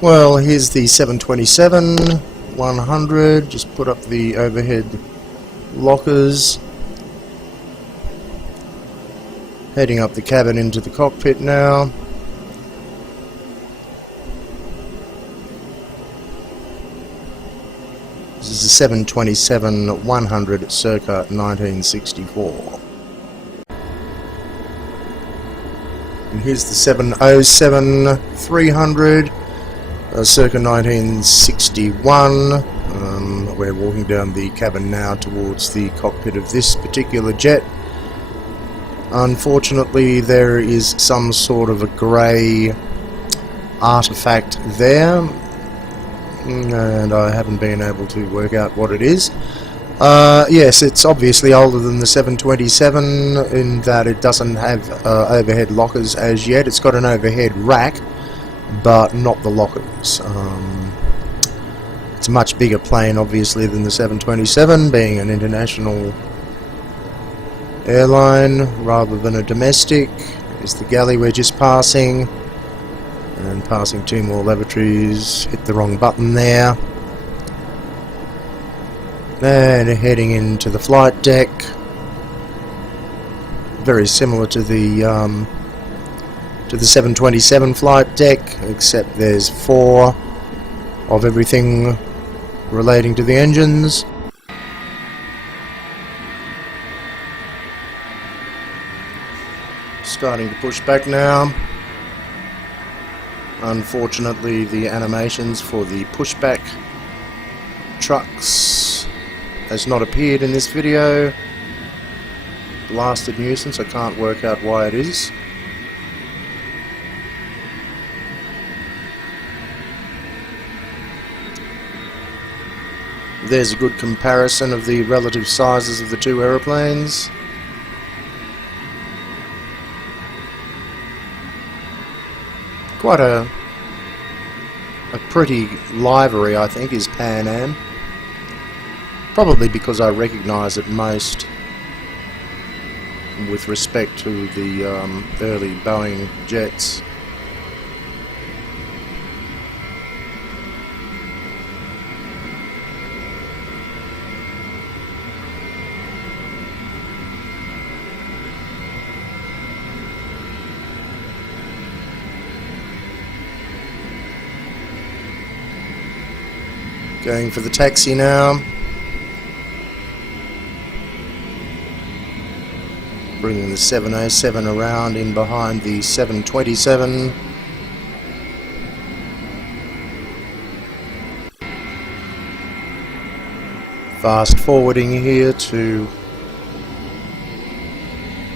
Well, here's the 727-100. Just put up the overhead lockers. Heading up the cabin into the cockpit now. This is the 727-100 circa 1964. And here's the 707-300 circa 1961. We're walking down the cabin now towards the cockpit of this particular jet. Unfortunately, there is some sort of a grey artifact there, and I haven't been able to work out what it is. Yes, it's obviously older than the 727 in that it doesn't have overhead lockers as yet. It's got an overhead rack, but not the lockers. It's a much bigger plane, obviously, than the 727, being an international airline rather than a domestic. Is the galley we're just passing, and passing two more lavatories. Hit the wrong button there. And heading into the flight deck. Very similar to the 727 flight deck, except there's 4 of everything relating to the engines. Starting to push back now. Unfortunately, the animations for the pushback trucks has not appeared in this video. Blasted nuisance, I can't work out why it is. There's a good comparison of the relative sizes of the two aeroplanes. Quite a pretty livery, I think, is Pan Am. Probably because I recognise it most with respect to the early Boeing jets. Going for the taxi now. Bringing the 707 around in behind the 727. Fast forwarding here to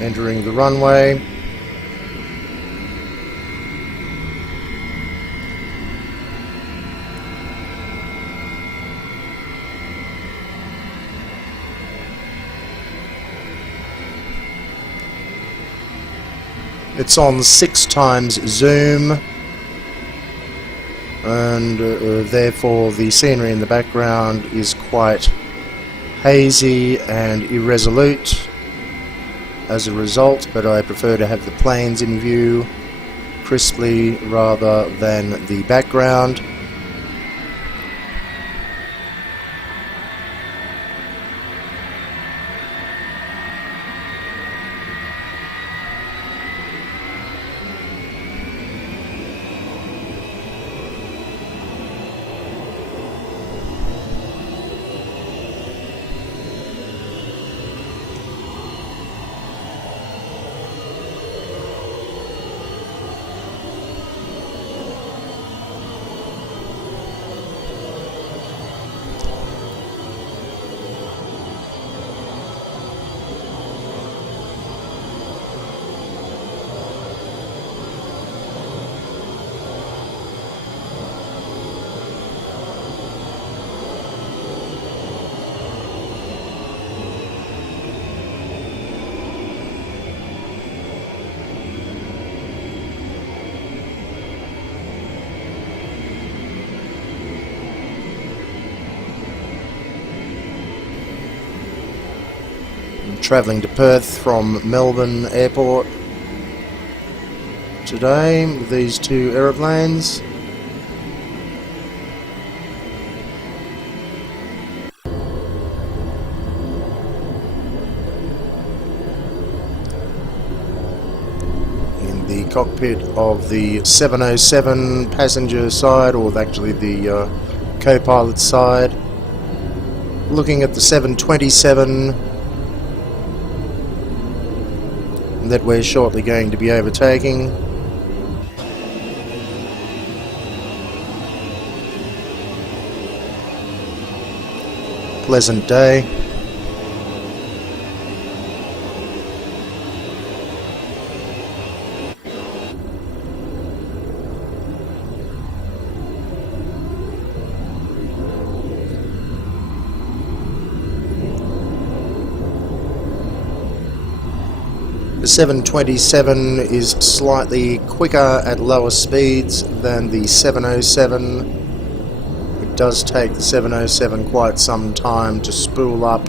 entering the runway. It's on 6 times zoom, and therefore the scenery in the background is quite hazy and irresolute as a result, but I prefer to have the planes in view crisply rather than the background. Travelling to Perth from Melbourne Airport today with these two aeroplanes. cockpit of the 707 passenger side, or actually the co-pilot side, looking at the 727 that we're shortly going to be overtaking. Pleasant day. The 727 is slightly quicker at lower speeds than the 707. It does take the 707 quite some time to spool up.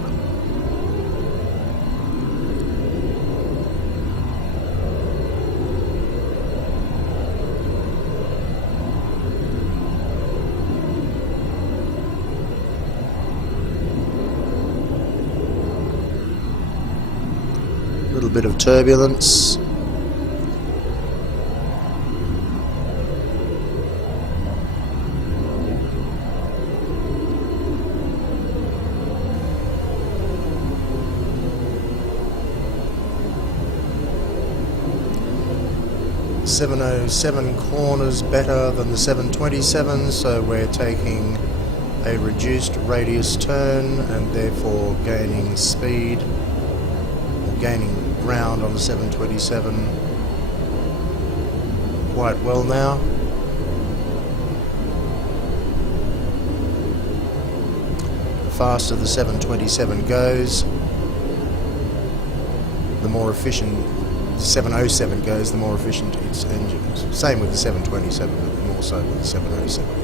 A little bit of turbulence. The 707 corners better than the 727, so we're taking a reduced radius turn and therefore gaining speed, or gaining ground on the 727 quite well now. The faster the 727 goes, the more efficient the 707 goes, the more efficient its engine is. Same with the 727, but more so with the 707.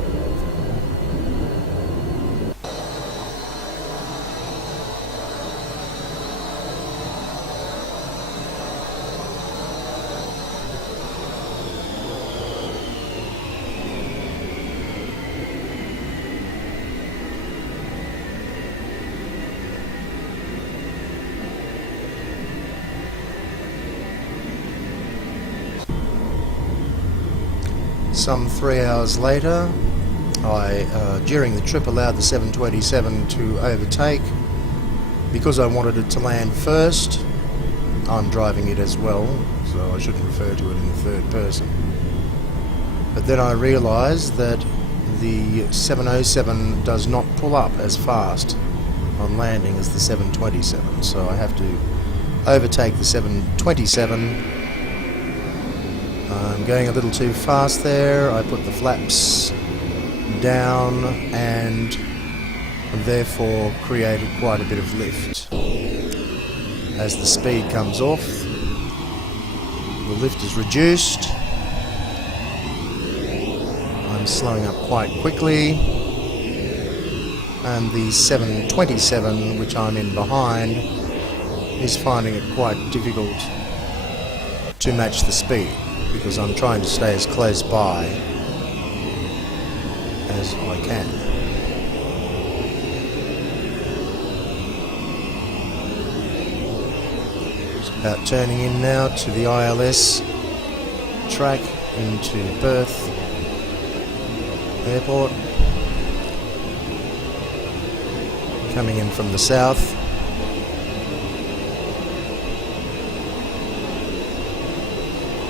Some 3 hours later, I, during the trip, allowed the 727 to overtake. Because I wanted it to land first, I'm driving it as well, so I shouldn't refer to it in the third person. But then I realised that the 707 does not pull up as fast on landing as the 727, so I have to overtake the 727. I'm going a little too fast there. I put the flaps down and therefore created quite a bit of lift. As the speed comes off, the lift is reduced. I'm slowing up quite quickly, and the 727, which I'm in behind, is finding it quite difficult to match the speed, because I'm trying to stay as close by as I can. It's about turning in now to the ILS track into Perth Airport. Coming in from the south.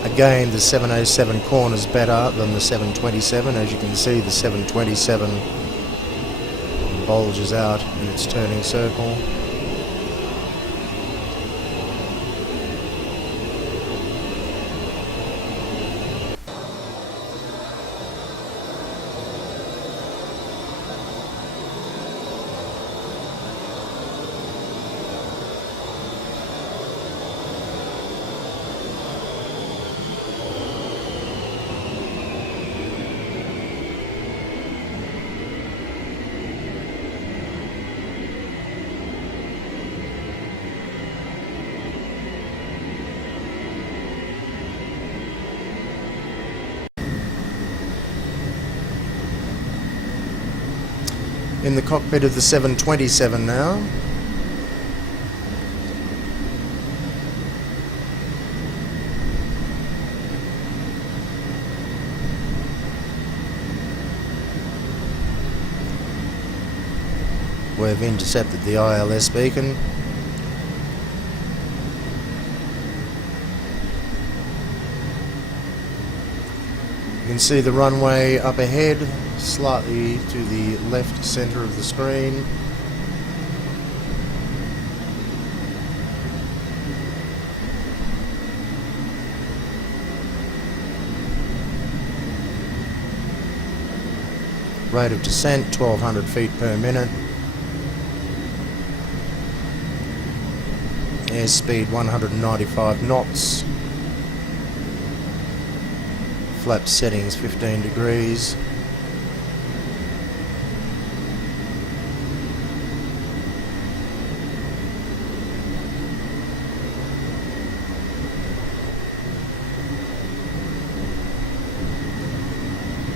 Again, the 707 corners better than the 727. As you can see, the 727 bulges out in its turning circle. In the cockpit of the 727 now. we've intercepted the ILS beacon. You can see the runway up ahead, slightly to the left centre of the screen. Rate of descent 1200 feet per minute. Airspeed 195 knots. Flap settings 15 degrees.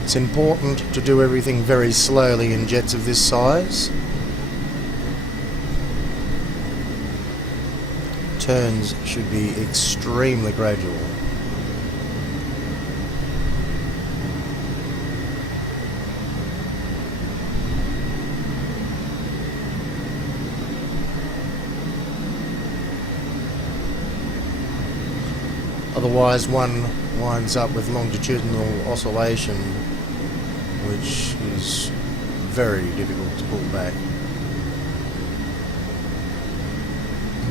It's important to do everything very slowly in jets of this size. Turns should be extremely gradual. Otherwise one winds up with longitudinal oscillation, which is very difficult to pull back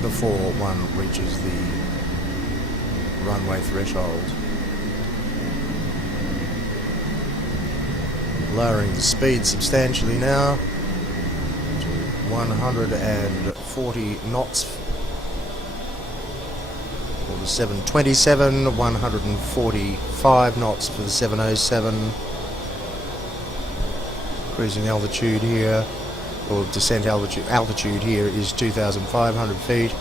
before one reaches the runway threshold. Lowering the speed substantially now to 140 knots for the 727, 145 knots for the 707. Cruising altitude here, or descent altitude here is 2,500 feet.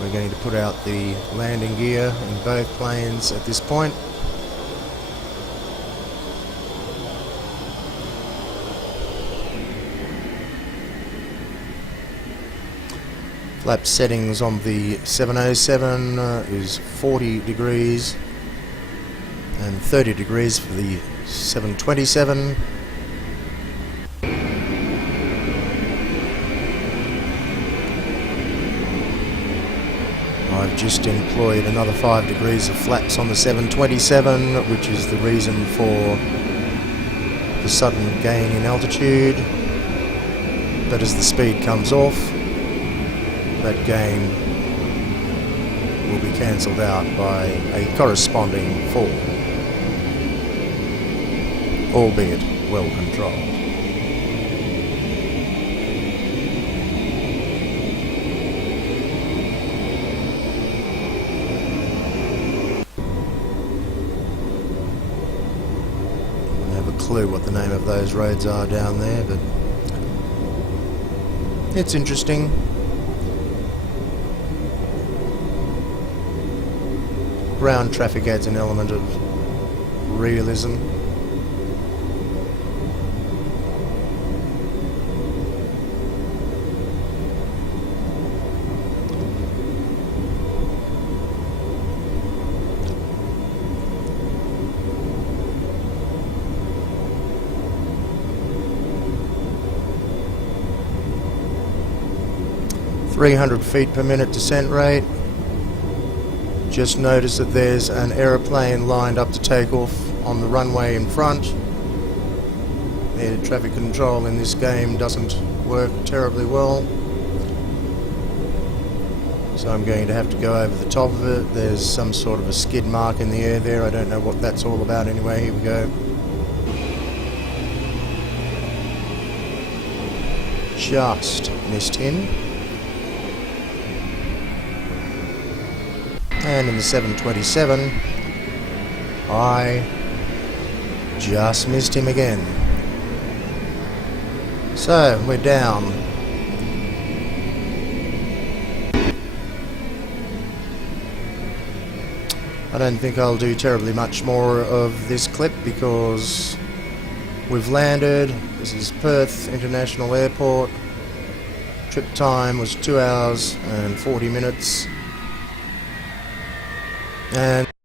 We're going to put out the landing gear in both planes at this point. Flap settings on the 707 is 40 degrees and 30 degrees for the 727. I've just employed another 5 degrees of flaps on the 727, which is the reason for the sudden gain in altitude. But as the speed comes off, that gain will be cancelled out by a corresponding fall, albeit well controlled. Clue what the name of those roads are down there, but it's interesting. Ground traffic adds an element of realism. .300 feet per minute descent rate. Just notice that there's an aeroplane lined up to take off on the runway in front. Air traffic control in this game doesn't work terribly well, so I'm going to have to go over the top of it. There's some sort of a skid mark in the air there. I don't know what that's all about anyway. Here we go. Just missed him. And in the 727, I just missed him again. So, we're down. I don't think I'll do terribly much more of this clip because we've landed. This is Perth International Airport. Trip time was 2 hours and 40 minutes. And